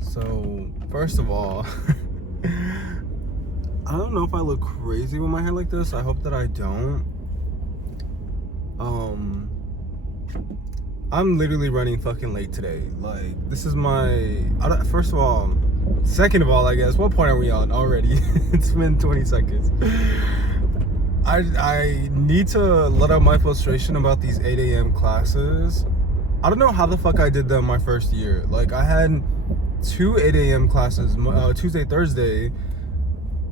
So, first of all, I don't know if I look crazy with my hair like this. I hope that I don't. I'm literally running fucking late today. Like, this is first of all, second of all, I guess, what point are we on already? It's been 20 seconds. I need to let out my frustration about these 8 a.m. classes. I don't know how the fuck I did them my first year. Like, I had 2 8 a.m. classes, Tuesday, Thursday,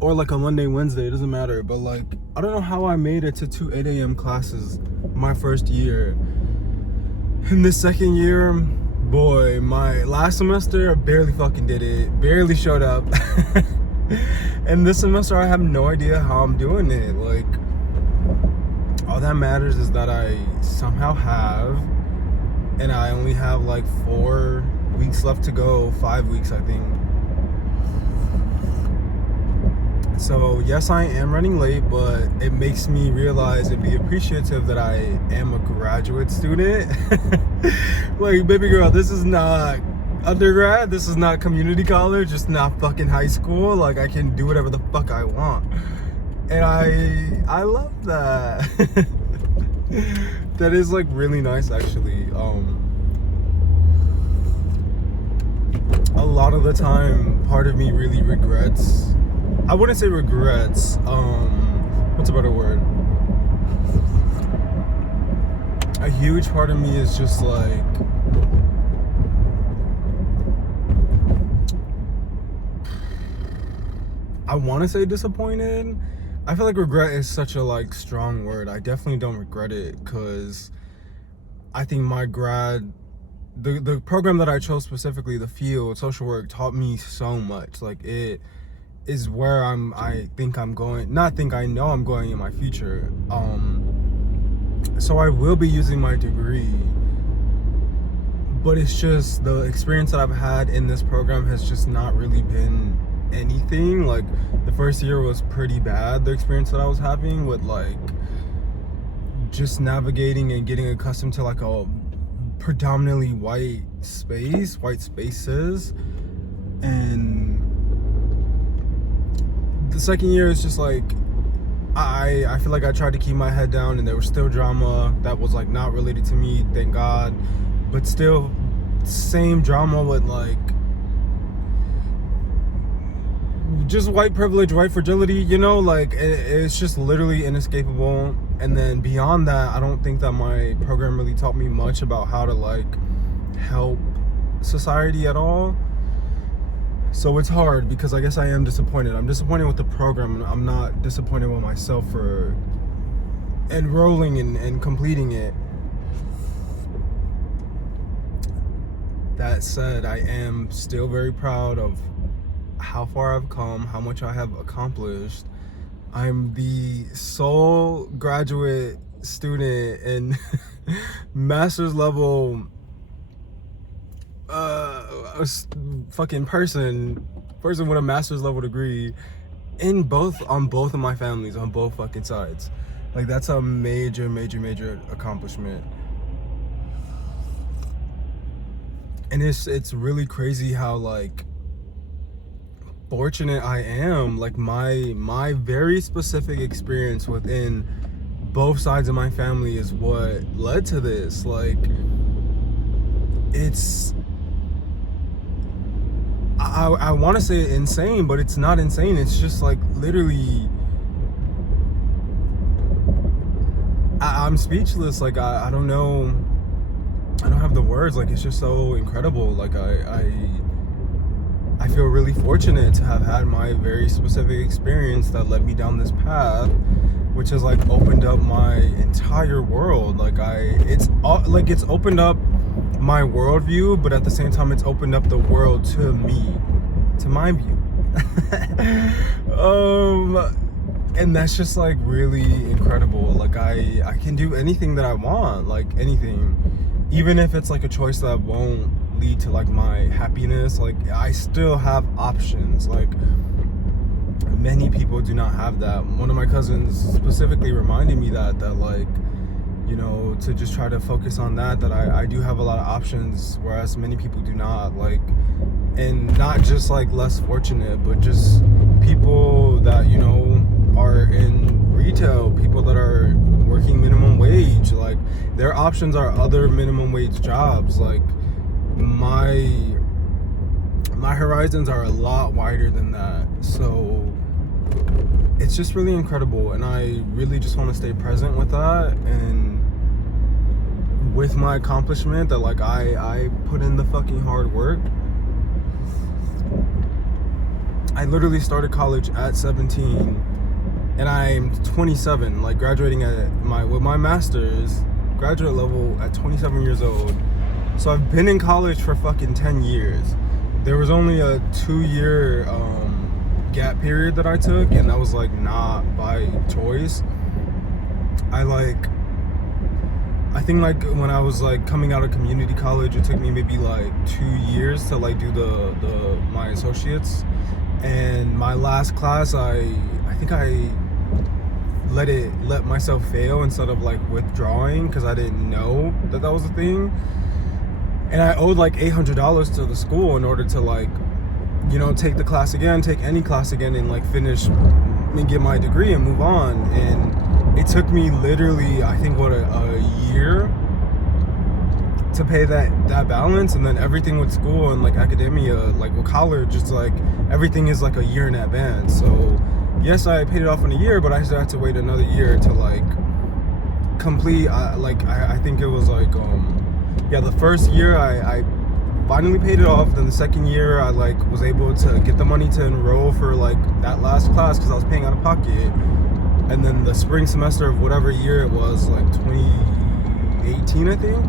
or like a Monday, Wednesday, it doesn't matter. But like, I don't know how I made it to 2 8 a.m. classes my first year. In this second year, boy, my last semester, I barely fucking did it, barely showed up. And this semester, I have no idea how I'm doing it. Like, all that matters is that I somehow have, and I only have like 4 weeks left to go, 5 weeks, I think. So yes, I am running late, but it makes me realize and be appreciative that I am a graduate student. Like, baby girl, this is not undergrad, this is not community college, it's not fucking high school. Like, I can do whatever the fuck I want, and I love that. That is like really nice, actually. A lot of the time, part of me really regrets. I wouldn't say regrets. What's a better word? A huge part of me is just like, I want to say disappointed. I feel like regret is such a like strong word. I definitely don't regret it, because I think my the program that I chose specifically, the field, social work, taught me so much. Like, it is where I know I'm going in my future. So I will be using my degree, but it's just the experience that I've had in this program has just not really been anything. Like, the first year was pretty bad, the experience that I was having with like just navigating and getting accustomed to like a predominantly white spaces, and the second year is just like, I feel like I tried to keep my head down, and there was still drama that was like not related to me, thank God, but still same drama with like just white privilege, white fragility, you know, like it's just literally inescapable. And then beyond that, I don't think that my program really taught me much about how to like help society at all. So it's hard, because I guess I am disappointed. I'm disappointed with the program. I'm not disappointed with myself for enrolling and completing it. That said, I am still very proud of how far I've come, how much I have accomplished. I'm the sole graduate student and master's level fucking person with a master's level degree on both of my families, on both fucking sides. Like, that's a major accomplishment. And it's really crazy how like fortunate I am. Like, my very specific experience within both sides of my family is what led to this. Like, it's, I want to say insane, but it's not insane. It's just like, literally, I'm speechless. Like, I don't know, I don't have the words. Like, it's just so incredible. Like, I feel really fortunate to have had my very specific experience that led me down this path, which has like opened up my entire world. Like, it's opened up my worldview, but at the same time, it's opened up the world to me, to my view. And that's just like really incredible. Like, I can do anything that I want, like anything, even if it's like a choice that won't lead to like my happiness. Like, I still have options. Like, many people do not have that. One of my cousins specifically reminded me that like, you know, to just try to focus on that I do have a lot of options, whereas many people do not. Like, and not just like less fortunate, but just people that, you know, are in retail, people that are working minimum wage, like their options are other minimum wage jobs. Like my horizons are a lot wider than that. So it's just really incredible, and I really just want to stay present with that and with my accomplishment that like I put in the fucking hard work. I literally started college at 17 and I'm 27, like graduating with my master's graduate level at 27 years old. So I've been in college for fucking 10 years. There was only a 2-year gap period that I took, and that was like not by choice. I think like when I was like coming out of community college, it took me maybe like 2 years to like do my associates. And my last class, I think I let myself fail instead of like withdrawing, because I didn't know that was a thing. And I owed like $800 to the school in order to like, you know, take the class again, take any class again, and like finish and get my degree and move on. And it took me literally, I think, a year to pay that balance. And then everything with school and like academia, like with college, it's like everything is like a year in advance. So yes, I paid it off in a year, but I still had to wait another year to like complete. I think it was like the first year I finally paid it off. Then the second year I like was able to get the money to enroll for like that last class because I was paying out of pocket. And then the spring semester of whatever year it was, like 2018, I think,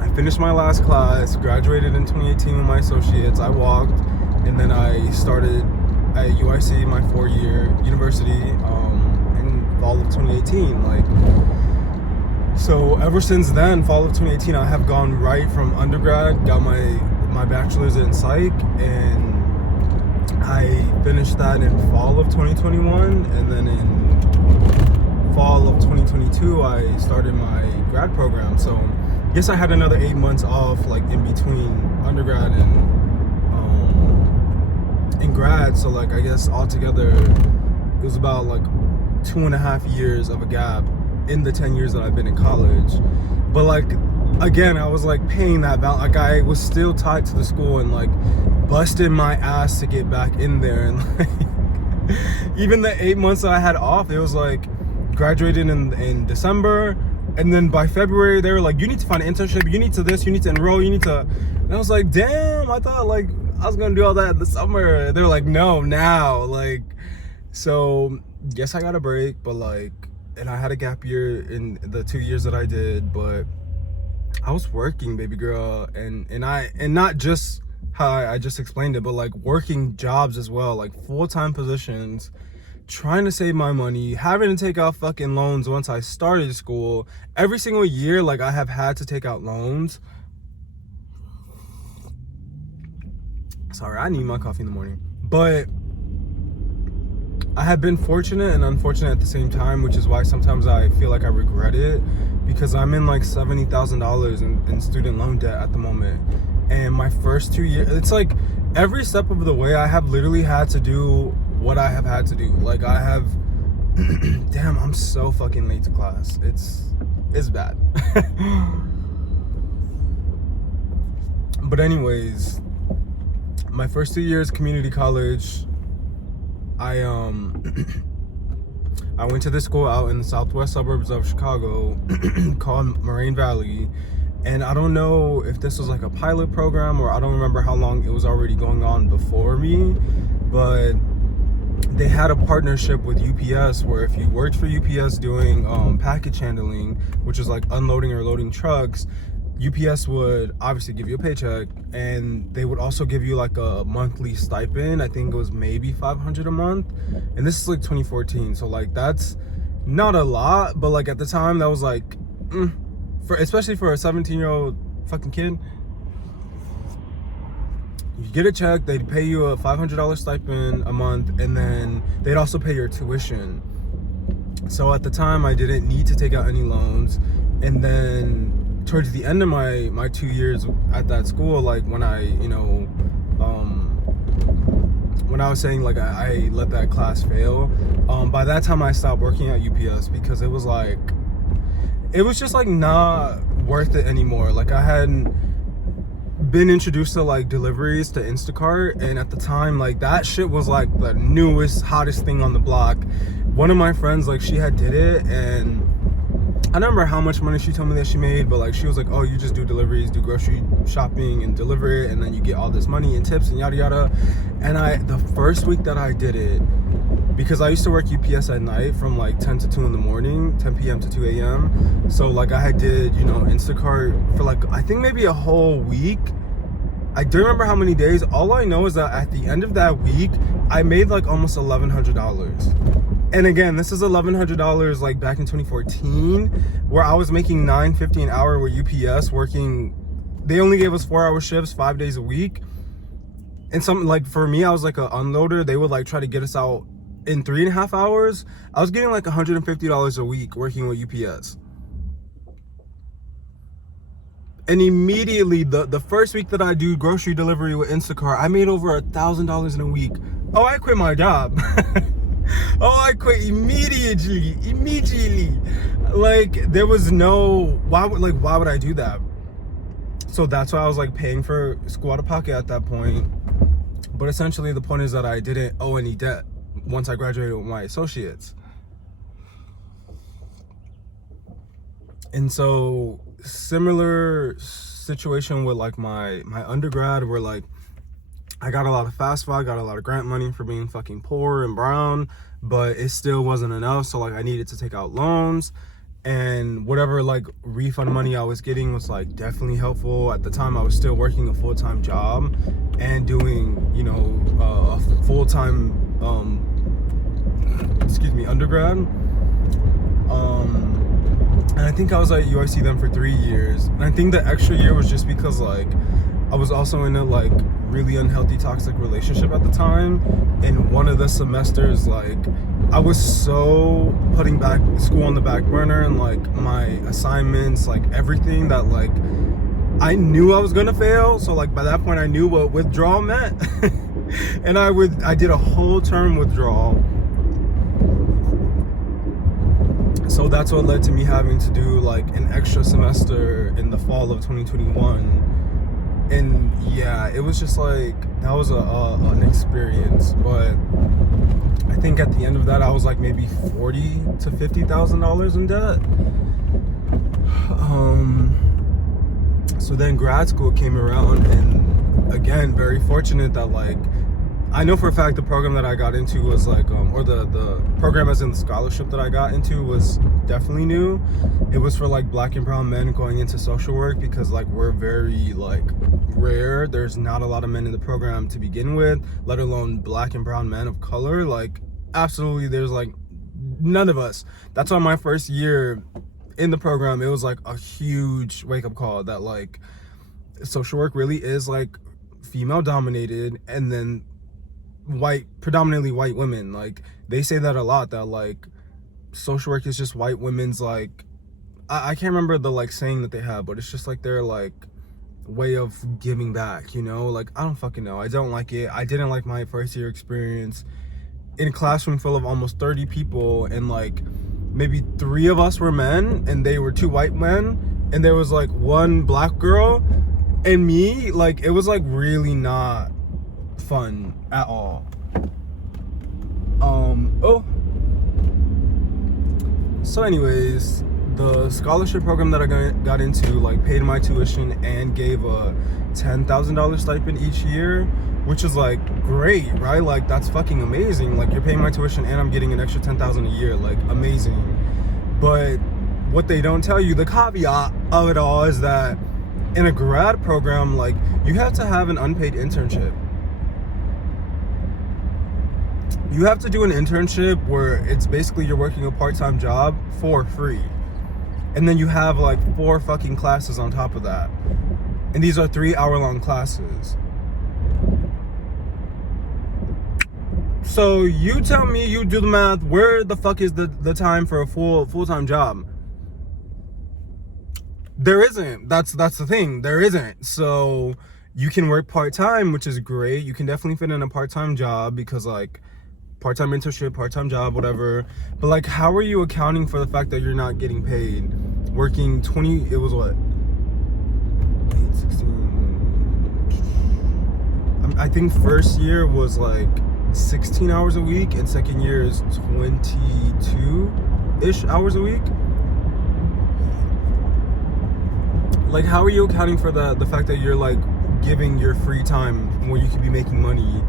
I finished my last class, graduated in 2018 with my associates. I walked, and then I started at UIC, my 4-year university, in fall of 2018. Like, so ever since then, fall of 2018, I have gone right from undergrad, got my bachelor's in psych, and I finished that in fall of 2021, and then in fall of 2022, I started my grad program. So yes, I had another 8 months off, like in between undergrad and grad. So like, I guess altogether, it was about like 2.5 years of a gap in the 10 years that I've been in college. But like, again, I was like paying that balance. Like, I was still tied to the school and like busting my ass to get back in there. And like, even the 8 months that I had off, it was like graduated in December, and then by February they were like, you need to find an internship, you need to this, you need to enroll, you need to. And I was like, damn, I thought like I was gonna do all that in the summer. They were like, no, now. Like, so yes, I got a break, but like, and I had a gap year in the 2 years that I did, but I was working, baby girl, and not just how I just explained it, but like working jobs as well, like full-time positions, trying to save my money, having to take out fucking loans once I started school. Every single year, like, I have had to take out loans. Sorry, I need my coffee in the morning. But I have been fortunate and unfortunate at the same time, which is why sometimes I feel like I regret it, because I'm in like $70,000 in student loan debt at the moment. And my first 2 years, it's like every step of the way I have literally had to do what I have had to do. Like, I have damn, I'm so fucking late to class. It's bad. But anyways, my first 2 years community college, I went to this school out in the southwest suburbs of Chicago called Moraine Valley. And I don't know if this was like a pilot program, or I don't remember how long it was already going on before me, but they had a partnership with UPS where if you worked for UPS doing package handling, which is like unloading or loading trucks, UPS would obviously give you a paycheck, and they would also give you like a monthly stipend. I think it was maybe $500 a month, and this is like 2014, so like that's not a lot, but like at the time that was like especially for a 17-year-old fucking kid. You get a check, they'd pay you a $500 stipend a month, and then they'd also pay your tuition. So at the time, I didn't need to take out any loans. And then towards the end of my 2 years at that school, like when I, when I was saying like I let that class fail, by that time I stopped working at UPS because it was just like not worth it anymore. Like I hadn't been introduced to like deliveries to Instacart, and at the time like that shit was like the newest hottest thing on the block. One of my friends, like, she had did it, and I don't remember how much money she told me that she made, but like she was like, oh, you just do deliveries, do grocery shopping and deliver it, and then you get all this money and tips and yada yada. And the first week that I did it, because I used to work UPS at night from like 10 to 2 in the morning, 10 p.m. to 2 a.m. So like I had did, Instacart for like, I think maybe a whole week. I don't remember how many days. All I know is that at the end of that week, I made like almost $1,100. And again, this is $1,100 like back in 2014, where I was making $9.50 an hour with UPS working. They only gave us 4-hour shifts 5 days a week. And something like for me, I was like an unloader. They would like try to get us out in 3.5 hours. I was getting like $150 a week working with UPS. And immediately, the first week that I do grocery delivery with Instacart, I made over $1,000 in a week. Oh, I quit my job. Oh, I quit immediately. Like there was no, why would I do that? So that's why I was like paying for school out of pocket at that point. But essentially the point is that I didn't owe any debt once I graduated with my associates. And so similar situation with like my undergrad, where like I got a lot of FAFSA, got a lot of grant money for being fucking poor and brown, but it still wasn't enough. So like I needed to take out loans, and whatever like refund money I was getting was like definitely helpful. At the time I was still working a full-time job and doing, a full-time, undergrad. And I think I was at UIC then for 3 years. And I think the extra year was just because like I was also in a like really unhealthy toxic relationship at the time. And one of the semesters, like I was so putting back school on the back burner and like my assignments, like everything, that like I knew I was gonna fail. So like by that point I knew what withdrawal meant. And I did a whole term withdrawal. So that's what led to me having to do like an extra semester in the fall of 2021. And yeah, it was just like, that was an experience. But I think at the end of that, I was like maybe $40,000 to $50,000 in debt. So then grad school came around, and again, very fortunate that like, I know for a fact the program that I got into was like, or the program as in the scholarship that I got into was definitely new. It was for like black and brown men going into social work, because like we're very like rare. There's not a lot of men in the program to begin with, let alone black and brown men of color. Like absolutely, there's like none of us. That's why my first year in the program, it was like a huge wake-up call that like social work really is like female dominated, and then predominantly white women. Like they say that a lot, that like social work is just white women's like, I can't remember the like saying that they have, but it's just like their like way of giving back, like I don't fucking know. I don't like it. I didn't like my first year experience in a classroom full of almost 30 people, and like maybe 3 of us were men and they were 2 white men, and there was like 1 black girl and me. Like it was like really not fun at all. So anyways, the scholarship program that I got into like paid my tuition and gave a $10,000 stipend each year, which is like great, right? Like that's fucking amazing. Like you're paying my tuition and I'm getting an extra $10,000 a year, like amazing. But what they don't tell you, the caveat of it all, is that in a grad program, like you have to have an unpaid internship. You have to do an internship where it's basically you're working a part-time job for free. And then you have like 4 fucking classes on top of that. And these are 3-hour-long classes. So you tell me, you do the math, where the fuck is the time for a full-time job? There isn't. That's the thing. There isn't. So you can work part-time, which is great. You can definitely fit in a part-time job because like part-time internship, part-time job, whatever. But like, how are you accounting for the fact that you're not getting paid? Working 20, it was what? 8, 16. I think first year was like 16 hours a week, and second year is 22-ish hours a week. Like, how are you accounting for the fact that you're like giving your free time where you could be making money?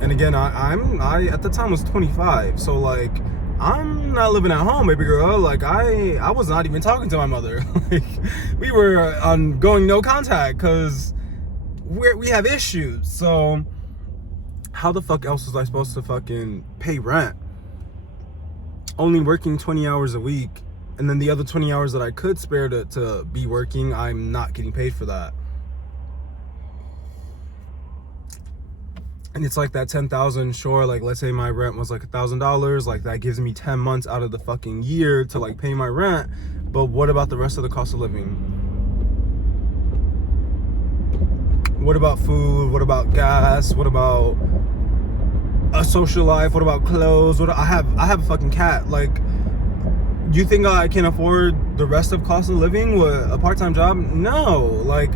And again, I at the time was 25, so like I'm not living at home, baby girl. Like I was not even talking to my mother. Like we were on going no contact because we have issues. So how the fuck else was I supposed to fucking pay rent? Only working 20 hours a week, and then the other 20 hours that I could spare to be working, I'm not getting paid for that. And it's like that 10,000, sure, like let's say my rent was like $1,000, like that gives me 10 months out of the fucking year to like pay my rent. But what about the rest of the cost of living? What about food? What about gas? What about a social life? What about clothes? I have a fucking cat. Like, you think I can afford the rest of cost of living with a part-time job? No. Like,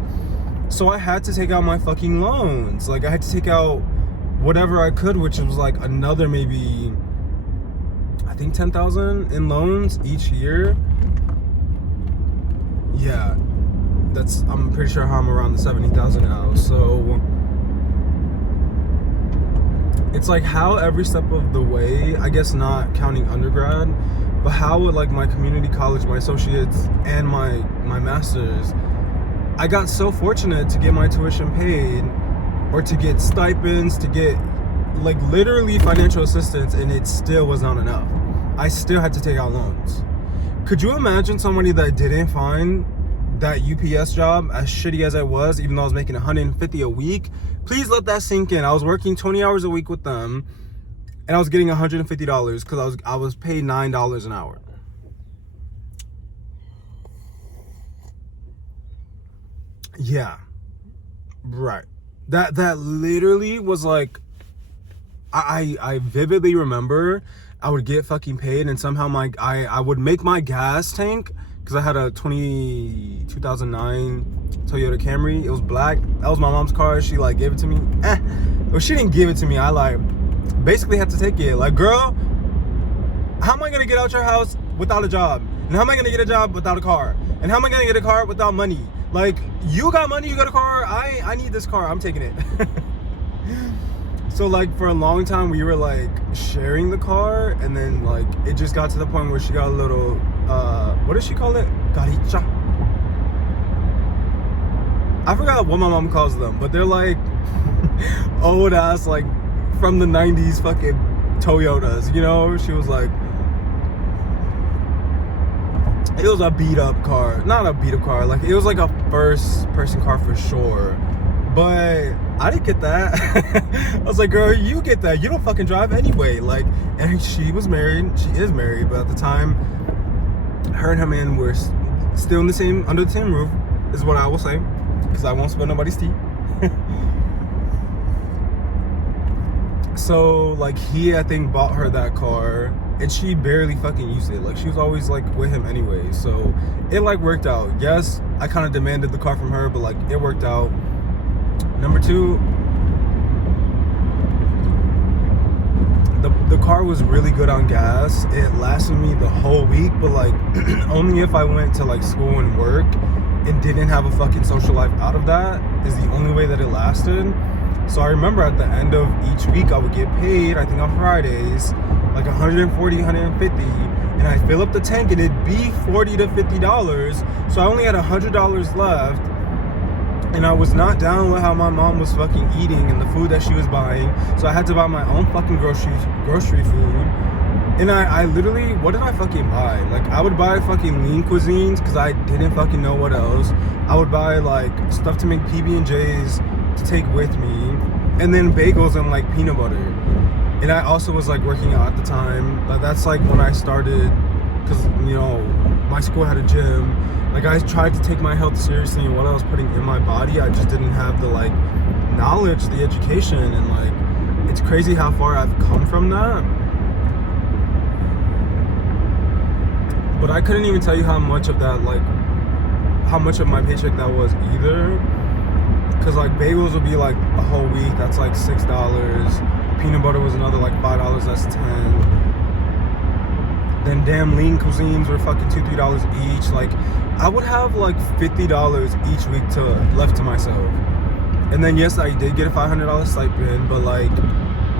so I had to take out my fucking loans. Like, I had to take out whatever I could, which was like another maybe, I think 10,000 in loans each year. Yeah, I'm pretty sure how I'm around the 70,000 now. So it's like how every step of the way, I guess not counting undergrad, but how would like my community college, my associates, and my master's, I got so fortunate to get my tuition paid, or to get stipends, to get like literally financial assistance, and it still was not enough. I still had to take out loans. Could you imagine somebody that didn't find that UPS job, as shitty as I was, even though I was making $150 a week? Please let that sink in. I was working 20 hours a week with them, and I was getting $150 because I was paid $9 an hour. Yeah, right. That literally was like, I vividly remember I would get fucking paid, and somehow I would make my gas tank, because I had a 2009 Toyota Camry. It was black. That was my mom's car. She like gave it to me. Well, she didn't give it to me. I like basically had to take it. Like, girl, how am I gonna get out your house without a job? And how am I gonna get a job without a car? And how am I gonna get a car without money? Like, you got money, you got a car, I need this car, I'm taking it. So like for a long time we were like sharing the car, and then like it just got to the point where she got a little what does she call it? Garicha. I forgot what my mom calls them, but they're like old ass, like from the 90s fucking Toyotas, you know? She was like, it was a beat up car. Not a beat up car, like it was like a first person car for sure. But I didn't get that. I was like, girl, you get that. You don't fucking drive anyway. Like, and she was married. She is married, but at the time, her and her man were still in under the same roof, is what I will say, because I won't spill nobody's tea. So like he, I think, bought her that car, and she barely fucking used it. Like, she was always like with him anyway, so it like worked out. Yes, I kind of demanded the car from her, but like it worked out. Number two, the car was really good on gas. It lasted me the whole week, but like only if I went to like school and work and didn't have a fucking social life out of that is the only way that it lasted. So I remember at the end of each week I would get paid, I think on Fridays, like $140, $150, and I'd fill up the tank and it'd be $40 to $50. So I only had $100 left, and I was not down with how my mom was fucking eating and the food that she was buying. So I had to buy my own fucking grocery food. And I literally, what did I fucking buy? Like, I would buy fucking lean cuisines because I didn't fucking know what else. I would buy like stuff to make PB&Js to take with me, and then bagels and like peanut butter. And I also was like working out at the time. But that's like when I started, because you know my school had a gym. Like I tried to take my health seriously and what I was putting in my body. I just didn't have the like knowledge, the education, and like it's crazy how far I've come from that. But I couldn't even tell you how much of that, like how much of my paycheck that was either. Cause like bagels would be like a whole week, that's like $6. Peanut butter was another like $5, that's 10. Then damn lean cuisines were fucking $2-3 each. Like I would have like $50 each week to left to myself. And then yes, I did get a $500 stipend, but like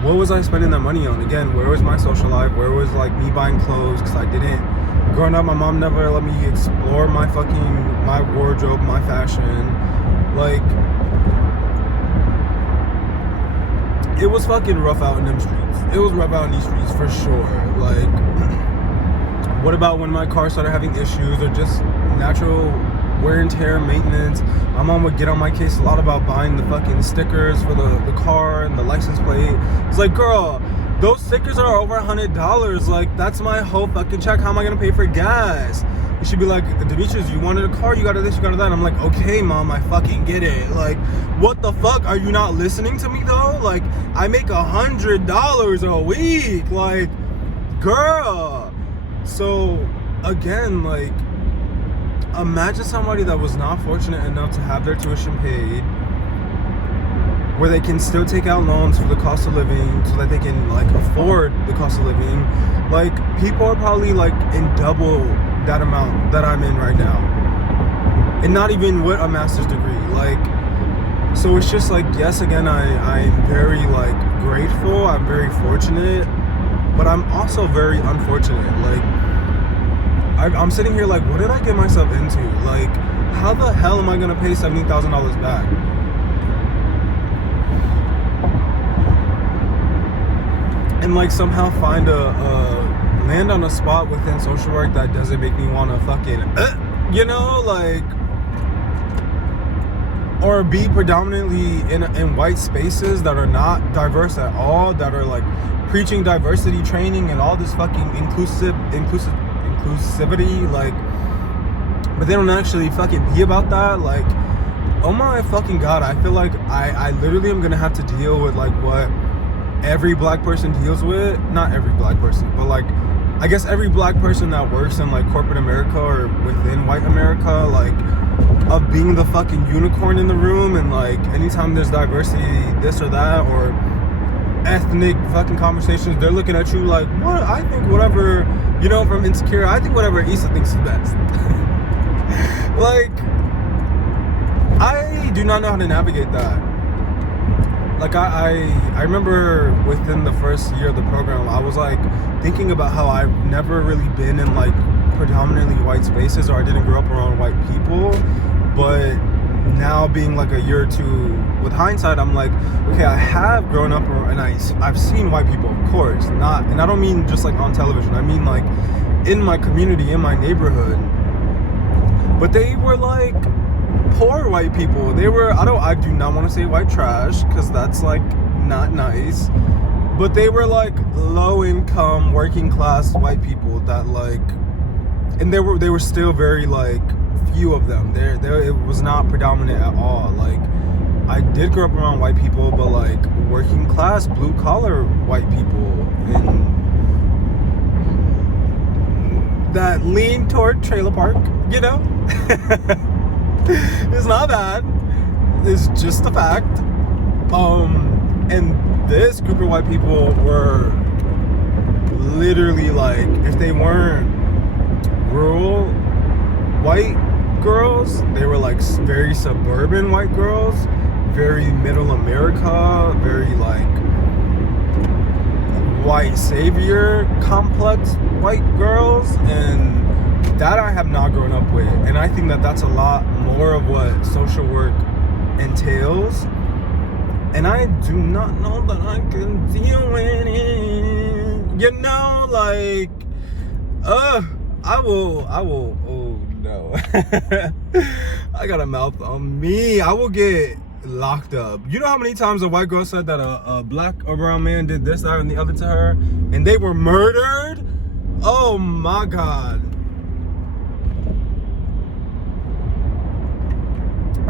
what was I spending that money on? Again, where was my social life? Where was like me buying clothes? Because I didn't, growing up, my mom never let me explore my wardrobe, my fashion. Like it was fucking rough out in them streets. It was rough out in these streets for sure. Like what about when my car started having issues or just natural wear and tear, maintenance? My mom would get on my case a lot about buying the fucking stickers for the car and the license plate. It's like, girl, those stickers are over $100. Like, that's my whole fucking check. How am I gonna pay for gas? And she'd be like, Demetrius, you wanted a car, you got this, you got that. I'm like, okay, mom, I fucking get it. Like, what the fuck? Are you not listening to me though? Like, I make $100 a week. Like, girl. So again, like, imagine somebody that was not fortunate enough to have their tuition paid, where they can still take out loans for the cost of living so that they can like afford the cost of living. Like people are probably like in double that amount that I'm in right now, and not even with a master's degree. Like, so it's just like, yes, again, I'm very like grateful, I'm very fortunate, but I'm also very unfortunate. Like I'm sitting here like, what did I get myself into? Like, how the hell am I gonna pay $70,000 back? And like somehow find land on a spot within social work that doesn't make me want to fucking, you know, like, or be predominantly in white spaces that are not diverse at all, that are like preaching diversity training and all this fucking inclusivity, like, but they don't actually fucking be about that. Like, oh my fucking god, I feel like I literally am gonna have to deal with like what every black person deals with. Not every black person, but like I guess every black person that works in like corporate America or within white America, like, of being the fucking unicorn in the room. And like anytime there's diversity, this or that, or ethnic fucking conversations, they're looking at you like, what? I think whatever, you know, from Insecure, I think whatever Issa thinks is best. Like, I do not know how to navigate that. Like I remember within the first year of the program, I was like thinking about how I've never really been in like predominantly white spaces, or I didn't grow up around white people. But now being like a year or two with hindsight, I'm like, okay, I have grown up and I've seen white people, of course, not, and I don't mean just like on television, I mean like in my community, in my neighborhood. But they were like poor white people. They were, I do not want to say white trash, because that's like not nice, but they were like low income working class white people that like, and they were still very like few of them. There it was not predominant at all. Like, I did grow up around white people, but like working class, blue collar white people, and that lean toward trailer park, you know. It's not bad, it's just a fact. And this group of white people were literally like, if they weren't rural white girls, they were like very suburban white girls, very middle America, very like white savior complex white girls. And that I have not grown up with, and I think that that's a lot more of what social work entails, and I do not know that I can deal with it, you know. Like, I will, oh no. I got a mouth on me. I will get locked up. You know how many times a white girl said that a black or brown man did this, that, and the other to her, and they were murdered? Oh my God.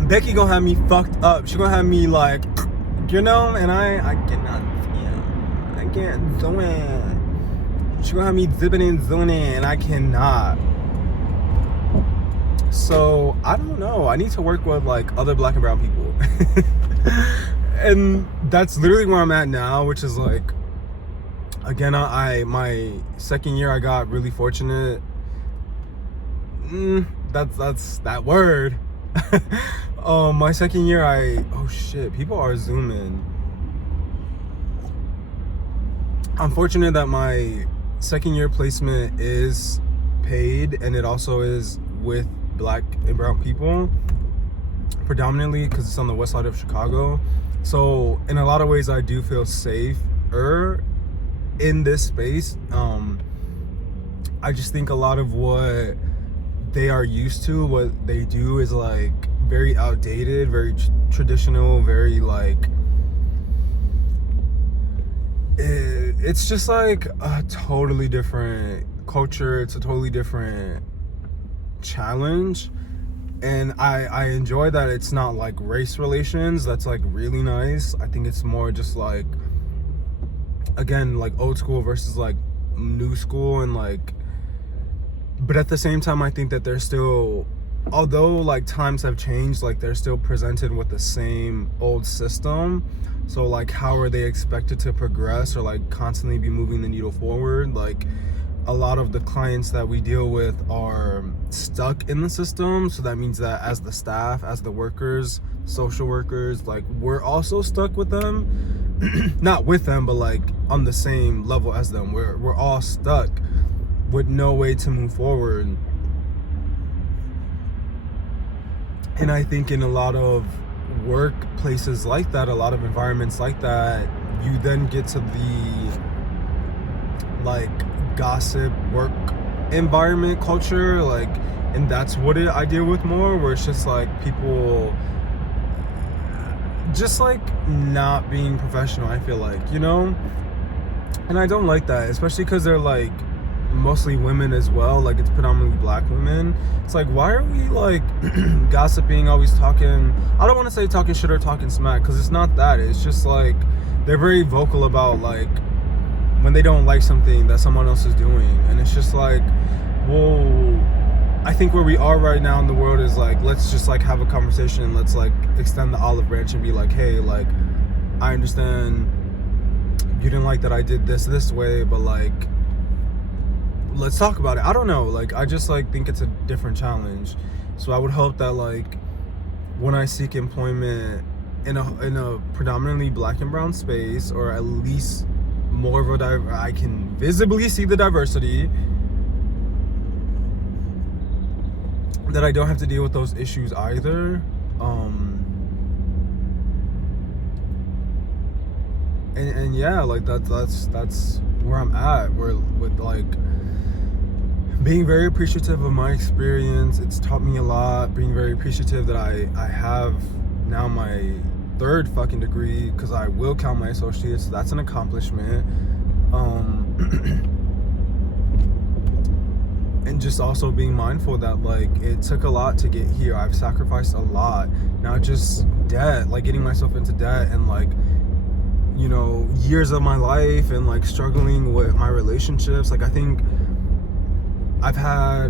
Becky gonna have me fucked up. She gonna have me like, you know, and I cannot, I can't do it. She gonna have me zipping and zooming in, and I cannot. So I don't know. I need to work with like other black and brown people. And that's literally where I'm at now, which is like, again, my second year I got really fortunate. That's that word. My second year oh shit, people are zooming. I'm fortunate that my second year placement is paid, and it also is with black and brown people, predominantly because it's on the west side of Chicago. So in a lot of ways I do feel safer in this space. I just think a lot of what they are used to, what they do, is like very outdated, very traditional, very like it's just like a totally different culture. It's a totally different challenge, and I enjoy that it's not like race relations. That's like really nice. I think it's more just like, again, like old school versus like new school, and like, but at the same time I think that they're still, although like times have changed, like they're still presented with the same old system. So like, how are they expected to progress or like constantly be moving the needle forward? Like, a lot of the clients that we deal with are stuck in the system. So that means that as the staff, as the workers, social workers, like we're also stuck with them. Not with them, but like on the same level as them. We're all stuck with no way to move forward. And I think in a lot of workplaces like that, a lot of environments like that, you then get to the like gossip work environment culture, like, and that's what I deal with more, where it's just like people just like not being professional, I feel like, you know. And I don't like that, especially because they're like mostly women as well. Like, it's predominantly black women. It's like, why are we like gossiping, always talking, I don't want to say talking shit or talking smack, because it's not that. It's just like they're very vocal about like when they don't like something that someone else is doing. And it's just like, whoa, I think where we are right now in the world is like, let's just like have a conversation, and let's like extend the olive branch and be like, hey, like, I understand you didn't like that I did this way, but like, let's talk about it. I don't know, like, I just like think it's a different challenge. So I would hope that like when I seek employment in a predominantly black and brown space, or at least more of I can visibly see the diversity, that I don't have to deal with those issues either. And yeah, like that's where I'm at. Where with like being very appreciative of my experience. It's taught me a lot. Being very appreciative that I have now my third fucking degree, because I will count my associates. So that's an accomplishment. And just also being mindful that like it took a lot to get here. I've sacrificed a lot, not just debt, like getting myself into debt, and like, you know, years of my life, and like struggling with my relationships. Like, I think I've had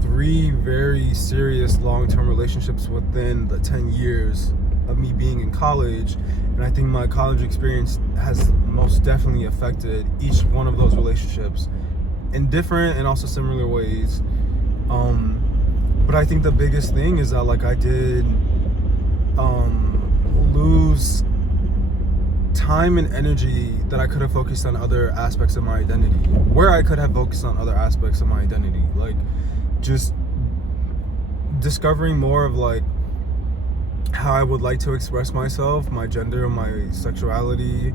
3 very serious long-term relationships within the 10 years of me being in college, and I think my college experience has most definitely affected each one of those relationships in different and also similar ways. But I think the biggest thing is that like I did lose time and energy that I could have focused on other aspects of my identity, where I could have focused on other aspects of my identity, like just discovering more of like how I would like to express myself, my gender, my sexuality,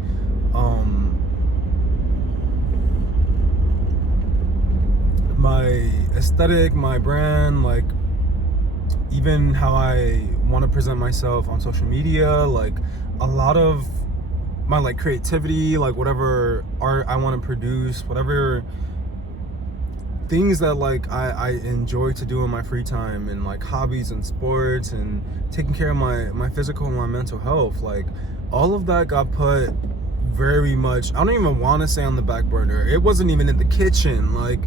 my aesthetic, my brand, like even how I want to present myself on social media, like a lot of my like creativity, like whatever art I want to produce, whatever things that like I enjoy to do in my free time, and like hobbies and sports and taking care of my physical and my mental health, like all of that got put very much, I don't even want to say on the back burner. It wasn't even in the kitchen. Like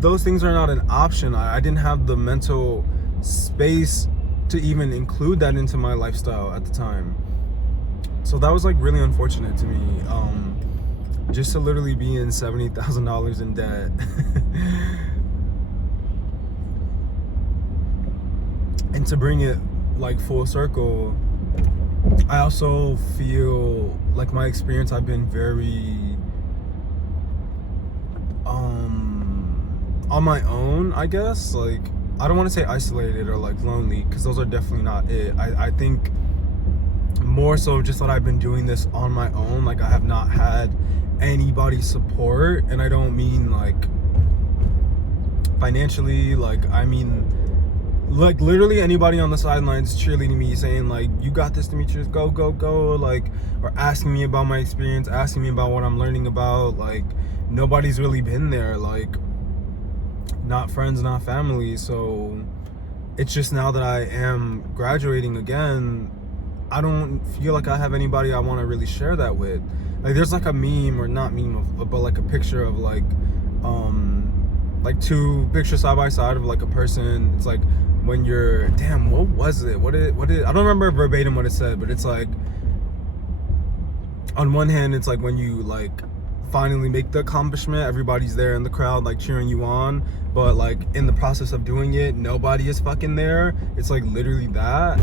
those things are not an option. I didn't have the mental space to even include that into my lifestyle at the time. So that was like really unfortunate to me. Just to literally be in $70,000 in debt. And to bring it like full circle, I also feel like my experience, I've been very on my own, I guess. Like I don't want to say isolated or like lonely, because those are definitely not it. I think more so just that I've been doing this on my own. Like I have not had anybody's support, and I don't mean like financially, like I mean like literally anybody on the sidelines cheerleading me, saying like, you got this, Demetrius, go go go, like, or asking me about my experience, asking me about what I'm learning about. Like nobody's really been there, like not friends, not family. So it's just now that I am graduating again, I don't feel like I have anybody I want to really share that with. Like there's like a meme, or not meme, but like a picture of like two pictures side by side of like a person. It's like when you're, damn, what was it? What did I don't remember verbatim what it said, but it's like on one hand it's like when you like finally make the accomplishment, everybody's there in the crowd like cheering you on, but like in the process of doing it, nobody is fucking there. It's like literally that.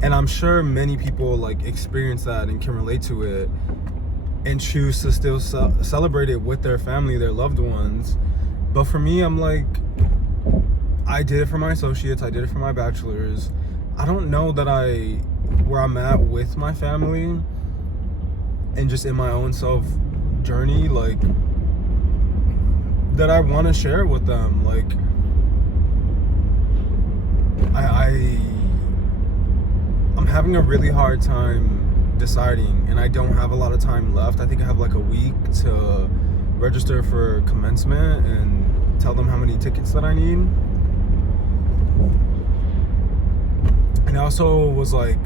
And I'm sure many people like experience that and can relate to it, and choose to still celebrate it with their family, their loved ones. But for me, I'm like, I did it for my associates, I did it for my bachelor's. I don't know that where I'm at with my family and just in my own self journey, like that I want to share with them. Like I'm having a really hard time deciding, and I don't have a lot of time left. I think I have like a week to register for commencement and tell them how many tickets that I need. And I also was like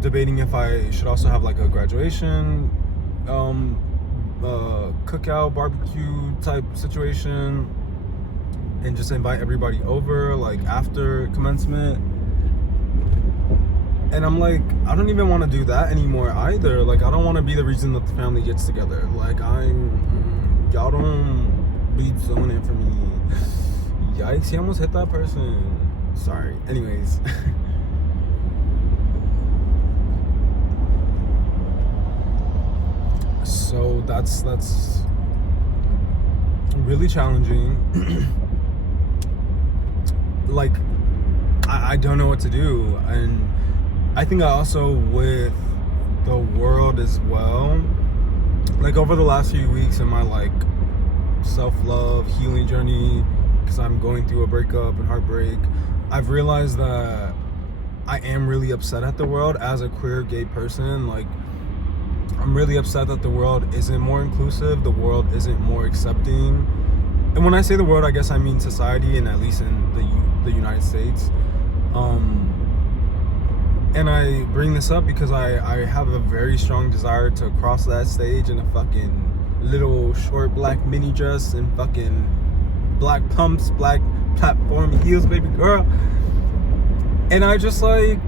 debating if I should also have like a graduation cookout barbecue type situation, and just invite everybody over like after commencement. And I'm like, I don't even want to do that anymore either. Like I don't want to be the reason that the family gets together. Like y'all don't be zoning in for me. Yikes, he almost hit that person. Sorry. Anyways. So that's really challenging. Like I don't know what to do. And I think I also, with the world as well, like over the last few weeks in my like self-love healing journey, because I'm going through a breakup and heartbreak, I've realized that I am really upset at the world as a queer gay person. Like I'm really upset that the world isn't more inclusive, the world isn't more accepting. And when I say the world, I guess I mean society, and at least in the United States. And I bring this up because I have a very strong desire to cross that stage in a fucking little short black mini dress and fucking black pumps, black platform heels, baby girl. And I just like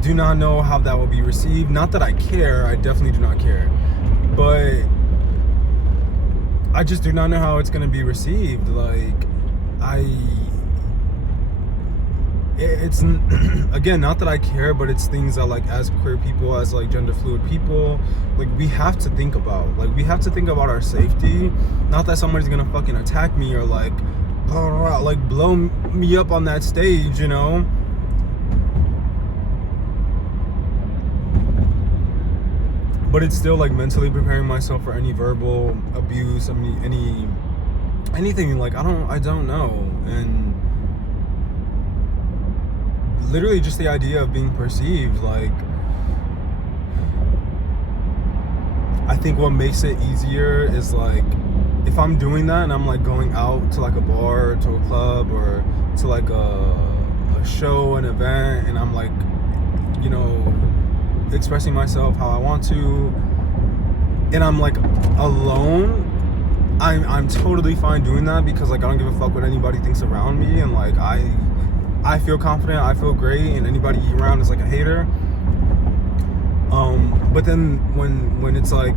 do not know how that will be received. Not that I care, I definitely do not care, but I just do not know how it's gonna be received. Like it's again, not that I care, but it's things that like as queer people, as like gender fluid people, like we have to think about. Like we have to think about our safety. Not that somebody's gonna fucking attack me or like blow me up on that stage, you know. But it's still like mentally preparing myself for any verbal abuse, anything. Like I don't know. And literally just the idea of being perceived. Like, I think what makes it easier is like, if I'm doing that and I'm like going out to like a bar, or to a club, or to like a show, an event, and I'm like, you know, expressing myself how I want to, and I'm like alone, I'm totally fine doing that, because like I don't give a fuck what anybody thinks around me, and like I feel confident, I feel great, and anybody around is like a hater. But then when it's like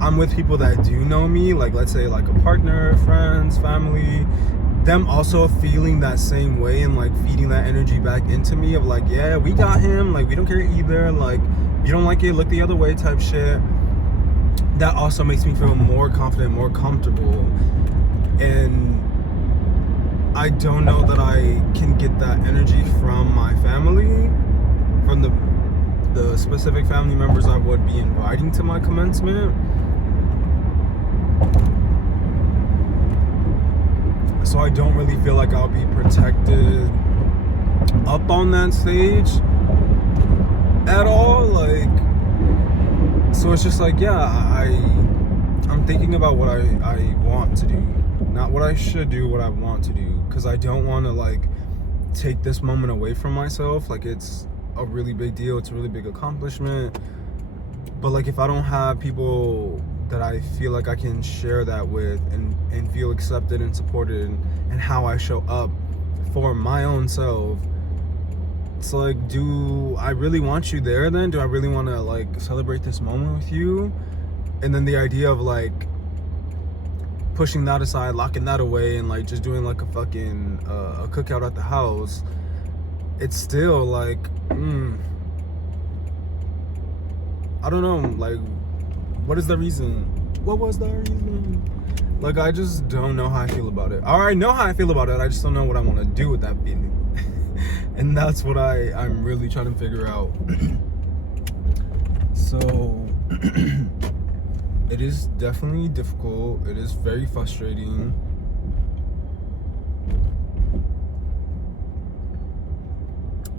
I'm with people that do know me, like let's say like a partner, friends, family, them also feeling that same way and like feeding that energy back into me of like, yeah, we got him, like we don't care either, like you don't like it, look the other way type shit. That also makes me feel more confident, more comfortable. And I don't know that I can get that energy from my family, from the specific family members I would be inviting to my commencement. So I don't really feel like I'll be protected up on that stage at all. Like, so it's just like, yeah, I'm thinking about what I want to do, not what I should do, what I want to do, because I don't want to like take this moment away from myself. Like, it's a really big deal, it's a really big accomplishment, but like if I don't have people that I feel like I can share that with and feel accepted and supported and how I show up for my own self, it's like, do I really want you there then? Do I really want to like celebrate this moment with you? And then the idea of like pushing that aside, locking that away, and like just doing like a fucking a cookout at the house, it's still like, I don't know, like, what is the reason? What was the reason? Like, I just don't know how I feel about it. I already know how I feel about it, I just don't know what I want to do with that feeling. And that's what I'm really trying to figure out. So, it is definitely difficult. It is very frustrating.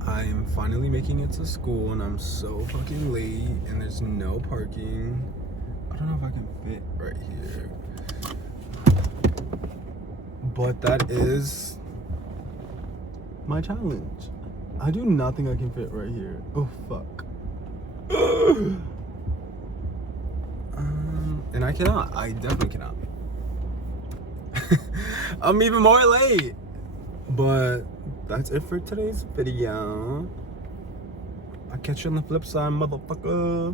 I am finally making it to school, and I'm so fucking late, and there's no parking. I don't know if I can fit right here, but that is my challenge. I do not think I can fit right here. Oh fuck. And I cannot. I definitely cannot. I'm even more late. But that's it for today's video. I'll catch you on the flip side, motherfucker.